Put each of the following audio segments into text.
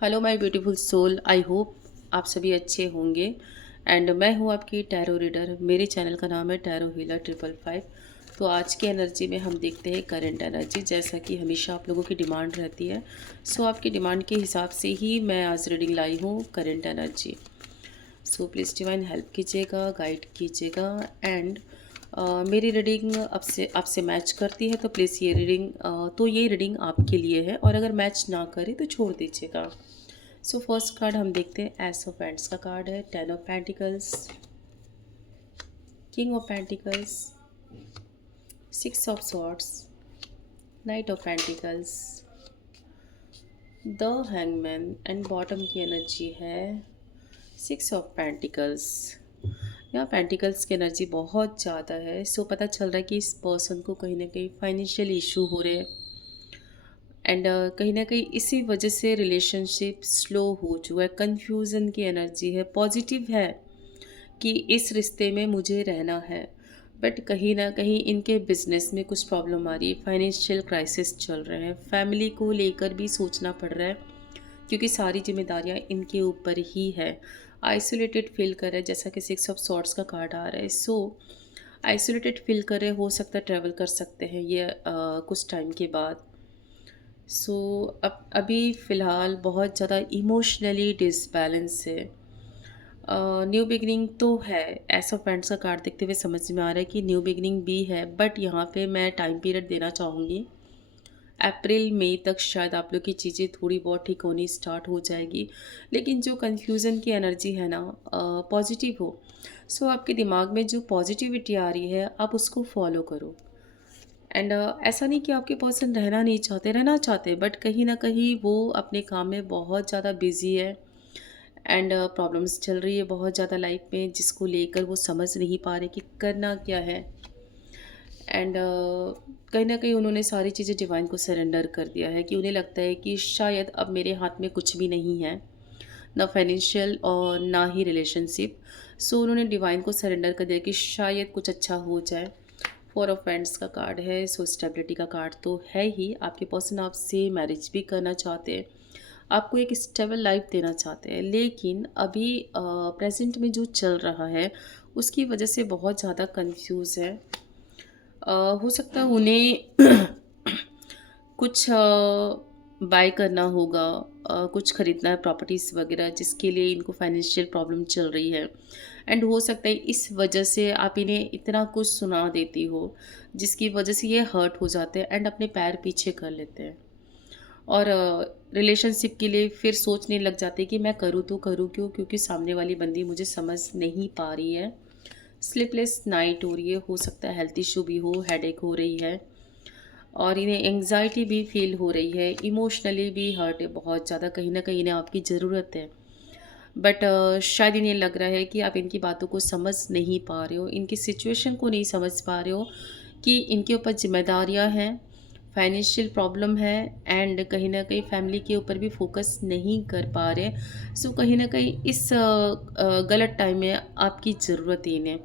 Hello my beautiful soul, I hope आप सभी अच्छे होंगे। एंड मैं हूँ आपकी टैरो रीडर। मेरे चैनल का नाम है टैरो हीलर 555। तो आज की एनर्जी में हम देखते हैं करंट एनर्जी, जैसा कि हमेशा आप लोगों की डिमांड रहती है। सो आपकी डिमांड के हिसाब से ही मैं आज रीडिंग लाई हूँ current energy. So please divine help कीजिएगा, गाइड कीजिएगा। एंड मेरी रीडिंग आपसे मैच करती है तो प्लीज़ ये रीडिंग आपके लिए है, और अगर मैच ना करे तो छोड़ दीजिएगा। सो फर्स्ट कार्ड हम देखते हैं, एस ऑफ पेंट्स का कार्ड है, 10 of pentacles, king of pentacles, 6 of swords, night of pentacles, the hangman. And bottom की एनर्जी है 6 ऑफ पेंटिकल्स। यहाँ पेंटिकल्स की एनर्जी बहुत ज़्यादा है। सो पता चल रहा है कि इस पर्सन को कहीं ना कहीं फाइनेंशियल इशू हो रहे हैं। एंड कहीं ना कहीं इसी वजह से रिलेशनशिप स्लो हो चुका है। कन्फ्यूज़न की एनर्जी है, पॉजिटिव है कि इस रिश्ते में मुझे रहना है, बट कहीं ना कहीं इनके बिजनेस में कुछ प्रॉब्लम आ रही है, फाइनेंशियल क्राइसिस चल रहे हैं, फैमिली को लेकर भी सोचना पड़ रहा है क्योंकि सारी जिम्मेदारियां इनके ऊपर ही है। आइसोलेटेड फील कर रहे हैं, जैसा कि 6 ऑफ सॉर्ड्स का कार्ड आ रहा है। सो आइसोलेटेड फील कर रहे, हो सकता है ट्रैवल कर सकते हैं ये कुछ टाइम के बाद। सो अब अभी फ़िलहाल बहुत ज़्यादा इमोशनली डिसबैलेंस है। न्यू बिगनिंग तो है, ऐसा फ्रेंड्स का कार्ड देखते हुए समझ में आ रहा है कि न्यू बिगनिंग भी है, बट यहाँ पे मैं टाइम पीरियड देना चाहूँगी। अप्रैल मई तक शायद आप लोग की चीज़ें थोड़ी बहुत ठीक होनी स्टार्ट हो जाएगी। लेकिन जो कन्फ्यूज़न की एनर्जी है ना, पॉजिटिव हो। सो आपके दिमाग में जो पॉजिटिविटी आ रही है आप उसको फॉलो करो। एंड ऐसा नहीं कि आपके पर्सन रहना चाहते, बट कहीं ना कहीं वो अपने काम में बहुत ज़्यादा बिजी है। एंड प्रॉब्लम्स चल रही है बहुत ज़्यादा लाइफ में, जिसको लेकर वो समझ नहीं पा रहे कि करना क्या है। एंड कहीं ना कहीं उन्होंने सारी चीज़ें डिवाइन को सरेंडर कर दिया है कि उन्हें लगता है कि शायद अब मेरे हाथ में कुछ भी नहीं है, ना फाइनेंशियल और ना ही रिलेशनशिप। सो उन्होंने डिवाइन को सरेंडर कर दिया कि शायद कुछ अच्छा हो जाए। 4 ऑफ पेंट्स का कार्ड है। सो स्टेबिलिटी का कार्ड तो है ही। आपके पर्सन आपसे मैरिज भी करना चाहते हैं, आपको एक स्टेबल लाइफ देना चाहते हैं, लेकिन अभी प्रेजेंट में जो चल रहा है उसकी वजह से बहुत ज़्यादा कंफ्यूज है। हो सकता है उन्हें कुछ बाय करना होगा, कुछ ख़रीदना है, प्रॉपर्टीज़ वगैरह, जिसके लिए इनको फाइनेंशियल प्रॉब्लम चल रही है। एंड हो सकता है इस वजह से आप इन्हें इतना कुछ सुना देती हो जिसकी वजह से ये हर्ट हो जाते हैं एंड अपने पैर पीछे कर लेते हैं, और रिलेशनशिप के लिए फिर सोचने लग जाते हैं कि मैं करूँ तो करूँ क्यों, क्योंकि सामने वाली बंदी मुझे समझ नहीं पा रही है। स्लीपलेस नाइट हो रही है, हो सकता है हेल्थ इशू भी हो, हेडेक हो रही है, और इन्हें एंग्जाइटी भी फील हो रही है, इमोशनली भी हर्ट है बहुत ज़्यादा। कहीं ना कहीं इन्हें आपकी ज़रूरत है, बट शायद इन्हें लग रहा है कि आप इनकी बातों को समझ नहीं पा रहे हो, इनकी सिचुएशन को नहीं समझ पा रहे हो कि इनके ऊपर जिम्मेदारियां हैं, फाइनेंशियल प्रॉब्लम है, एंड कहीं ना कहीं फैमिली के ऊपर भी फोकस नहीं कर पा रहे। सो कहीं ना कहीं इस गलत टाइम में आपकी ज़रूरत है इन्हें,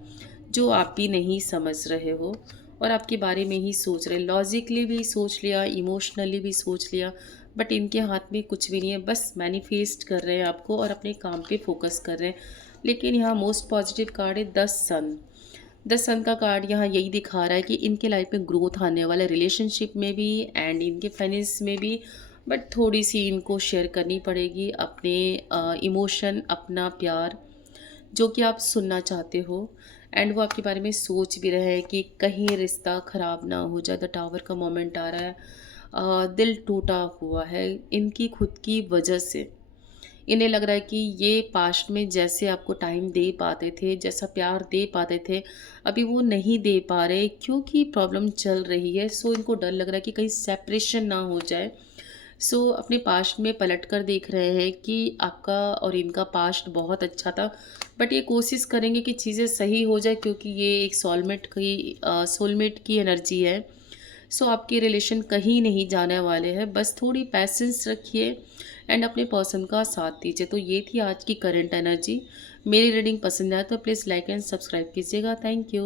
जो आप भी नहीं समझ रहे हो, और आपके बारे में ही सोच रहे, लॉजिकली भी सोच लिया, इमोशनली भी सोच लिया, बट इनके हाथ में कुछ भी नहीं है, बस मैनिफेस्ट कर रहे हैं आपको और अपने काम पे फोकस कर रहे हैं। लेकिन यहाँ मोस्ट पॉजिटिव कार्ड है द सन का कार्ड यहाँ यही दिखा रहा है कि इनके लाइफ में ग्रोथ आने वाला है, रिलेशनशिप में भी एंड इनके फाइनेंस में भी। बट थोड़ी सी इनको शेयर करनी पड़ेगी अपने इमोशन, अपना प्यार, जो कि आप सुनना चाहते हो। एंड वो आपके बारे में सोच भी रहे हैं कि कहीं रिश्ता ख़राब ना हो जाए। द टावर का मोमेंट आ रहा है, दिल टूटा हुआ है इनकी खुद की वजह से। इन्हें लग रहा है कि ये पास्ट में जैसे आपको टाइम दे पाते थे, जैसा प्यार दे पाते थे, अभी वो नहीं दे पा रहे क्योंकि प्रॉब्लम चल रही है। सो इनको डर लग रहा है कि कहीं सेपरेशन ना हो जाए। सो अपने पास्ट में पलट कर देख रहे हैं कि आपका और इनका पास्ट बहुत अच्छा था, बट ये कोशिश करेंगे कि चीज़ें सही हो जाए क्योंकि ये एक सोलमेट की एनर्जी है। सो आपके रिलेशन कहीं नहीं जाने वाले हैं, बस थोड़ी पैसेंस रखिए एंड अपने पर्सन का साथ दीजिए। तो ये थी आज की करंट एनर्जी। मेरी रीडिंग पसंद आए तो प्लीज़ लाइक एंड सब्सक्राइब कीजिएगा। Thank you.